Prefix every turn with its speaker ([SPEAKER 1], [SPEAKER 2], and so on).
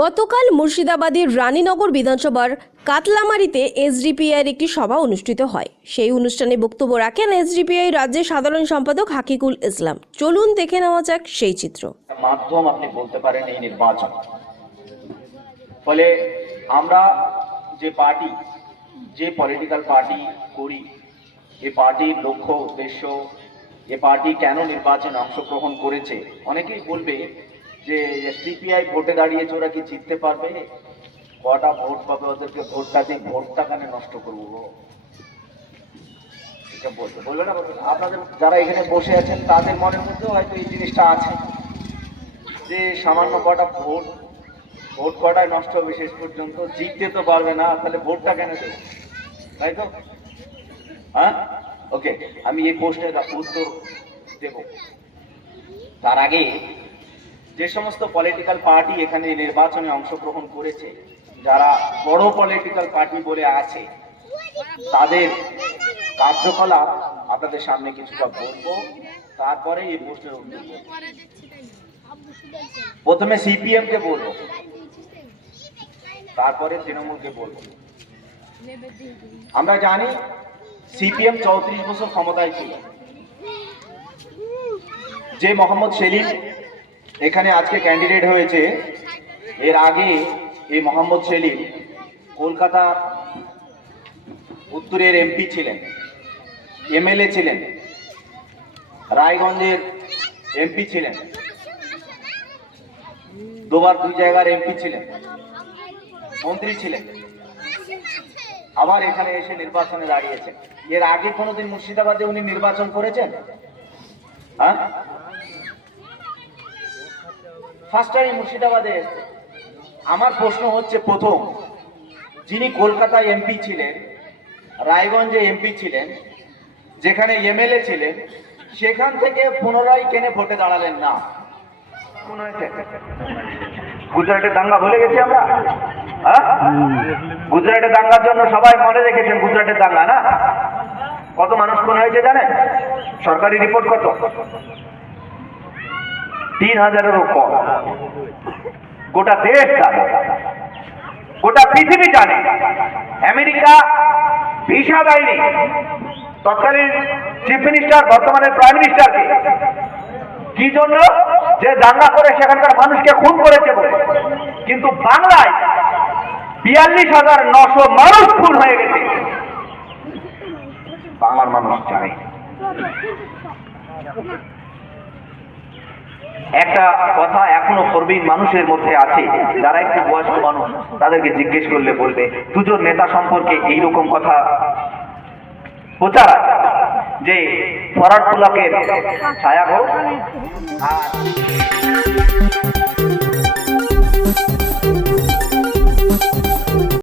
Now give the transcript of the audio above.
[SPEAKER 1] গতকাল মুর্শিদাবাদের রানীনগর বিধানসভার কাতলামারিতে এসডিপিআইয়ের একটি সভা অনুষ্ঠিত হয়। সেই অনুষ্ঠানে বক্তব্য রাখেন এসডিপিআই রাজ্যের সাধারণ সম্পাদক হাকিকুল ইসলাম। চলুন দেখে নেওয়া যাক সেই চিত্র।
[SPEAKER 2] মাধ্যম আপনি বলতে পারেন এই নির্বাচন। ফলে আমরা যে পার্টি, যে পলিটিক্যাল পার্টি করি এই পার্টির লক্ষ্য, উদ্দেশ্য, এ পার্টি কেন নির্বাচনে অংশগ্রহণ করেছে, অনেকেই বলবে যে এসডিপিআই ভোটে দাঁড়িয়েছে, ওরা কি জিততে পারবে? কটা ভোট পাবে ওদেরকে? ভোটটা দিয়ে ভোটটা কেন নষ্ট করব? এটা বলবে। বলবে না? আপনাদের যারা এখানে বসে আছেন, তাদের মনের মধ্যেও হয়তো এই জিনিসটা আছে যে সামান্য কটা ভোট ভোট কটায় নষ্ট হবে শেষ পর্যন্ত? জিততে তো পারবে না, তাহলে ভোটটা কেন দেবে? তাই তো? হ্যাঁ? ওকে আমি এই প্রশ্নের উত্তর দেব। তার আগে যে সমস্ত পলিটিক্যাল পার্টি এখানে নির্বাচনে অংশগ্রহণ করেছে, যারা বড় পলিটিক্যাল পার্টি বলে আছে, তাদের কার্যকলাপ আপনাদের সামনে কিছুটা বলব। তারপরে এই প্রশ্নের উত্তর প্রথমে সিপিএম কে বলব, তারপরে তৃণমূলকে বলব। আমরা জানি সিপিএম চৌত্রিশ বছর ক্ষমতায় ছিল। যে মোহাম্মদ সেলিম এখানে আজকে ক্যান্ডিডেট হয়েছে। এর আগে এই মোহাম্মদ সেলিম কলকাতা উত্তরের এমপি ছিলেন এমএলএ ছিলেন, রায়গঞ্জের এমপি ছিলেন, দুবার দুই জায়গার এমপি ছিলেন, মন্ত্রী ছিলেন। আবার এখানে এসে নির্বাচনে দাঁড়িয়েছেন। এর আগে কোনোদিন মুর্শিদাবাদে উনি নির্বাচন করেছেন? হ্যাঁ? ফার্স্ট মুর্শিদাবাদে এসছে। আমার প্রশ্ন হচ্ছে প্রথম, যিনি কলকাতায় এমপি ছিলেন, রায়গঞ্জে এমপি ছিলেন, যেখানে এমএলএ ছিলেন, সেখান থেকে পুনরায় কেনে ভোটে দাঁড়ালেন না? কোন গুজরাটের দাঙ্গা ভুলে গেছি আমরা। হ্যাঁ? গুজরাটের দাঙ্গার জন্য সবাই মনে রেখেছেন গুজরাটের দাঙ্গা, না? কত মানুষ খুন হয়েছে জানেন? সরকারি রিপোর্ট কত? তিন হাজারেরও কম। গোটা দেশ জানে, গোটা পৃথিবী জানে। আমেরিকা ভিসা দেয়নি। তৎকালীন চিফ মিনিস্টার বর্তমানের প্রাইম মিনিস্টারকে। কি জন্য? যে দাঙ্গা করে সেখানকার মানুষকে খুন করেছে বলে। কিন্তু বাংলায় বিয়াল্লিশ হাজার নশো মানুষ খুন হয়ে গেছে। বাংলার মানুষ জানে। একটা কথা এখনও প্রবীণ মানুষের মধ্যে আছে, যারা একটু বয়স্ক মানুষ, তাদেরকে জিজ্ঞেস করলে বলবে, দুজন নেতা সম্পর্কে এইরকম কথা প্রচার যে ফরাট ছায়া হোক, আর